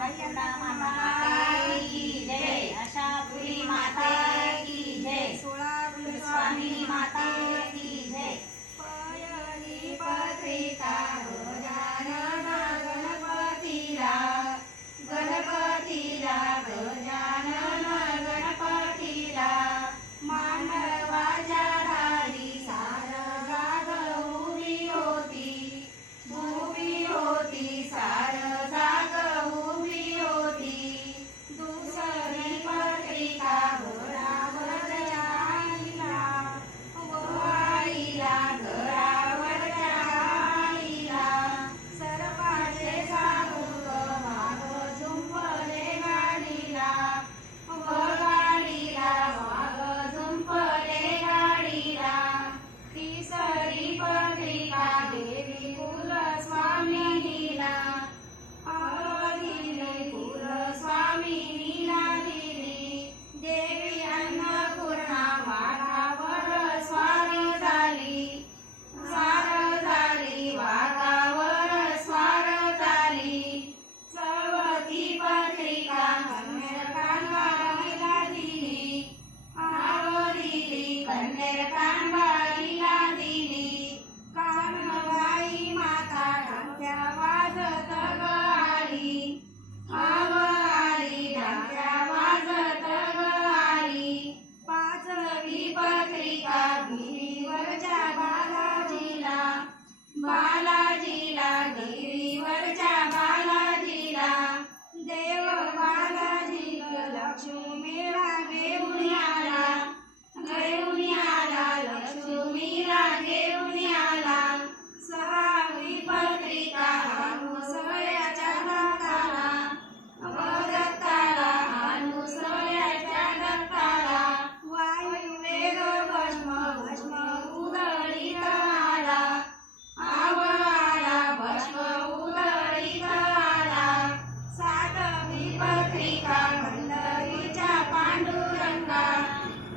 अन्नपूर्णा माता की जय, आशापुरी माता की जय, सोळापूर स्वामी माता की जय। पायरी पत्रिका गजानन गणपतीला, गणपतीला गजानन गणपतीला, मांडवाच्या दारी सार जाग उभी होती, उभी होती सार जाग उभी होती। दुसरी पत्रिका घरावरच्या आईला, आईला घरावरच्या आईला, सर्पाचे चाबूक वाघ झुंपले गाडीला, गाडीला वाघ झुंपले गाडीला। तिसरी पत्रिका देवी कुलस्वामिनीला, दिली कुलस्वामिनीला दिली। देवी अन्नपूर्णा वाघावर स्वार झाली, स्वार झाली वाघावर स्वार झाली। चौथी पत्रिका कन्हेर कानबाईला दिली, दिली कन्हेर कानबाईला दिली। कानबाई माता टांग्या वाजत ग आली, आली टांग्या वाजत ग आली। पाचवी पत्रिका गिरीवरच्या बालाजीला, बालाजीला गिरीवरच्या बालाजीला। देव बालाजी लक्ष्मीला घेऊन आला, घेऊन आला लक्ष्मीला घेऊन आला। सहावी पत्रिका अनुसयाच्या दत्ताला, दत्ताला अनुसयाच्या दत्ताला। वायू वेग भस्म भस्म उधळीत आला, आला भस्म उधळीत आला। सातवी पत्रिका पंढरीच्या पांडुरंगा,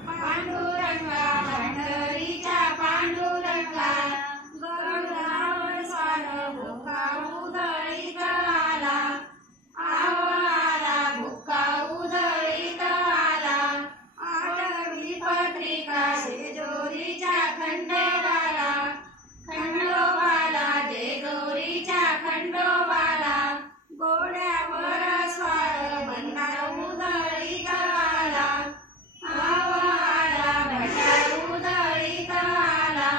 पांडुरंगा पंढरीच्या पांडुरंगा। गरुडावर स्वार भुका उधळीत आला, आला भुका उधळीत आला। आठवी पत्रिका जेजुरीच्या खंडोबाला, खंडोबाला जेजुरीच्या खंडोबाला। घोड्यावर स्वार भंडार उधळीत आला, आला भंडार उधळीत आला।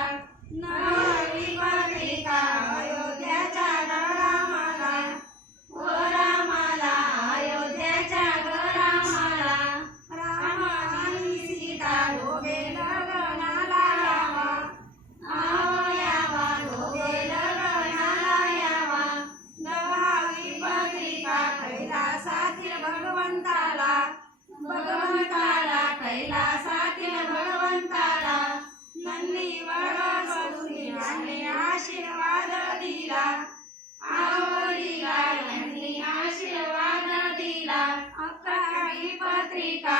नववी पत्रिका अयोध्याच्या रामाला, रामाला अयोध्याच्या रामाला। राम आणि सीता दोघे लग्नाला यावा, यावा दोघे लग्नाला यावा। दहावी पत्रिका कैलासातील भगवंताला, भगवंताला कैलासातील भगवंताला। नंदीवर बसून आशीर्वाद दिला, आवडीला यांनी आशीर्वाद दिला। अकरावी पत्रिका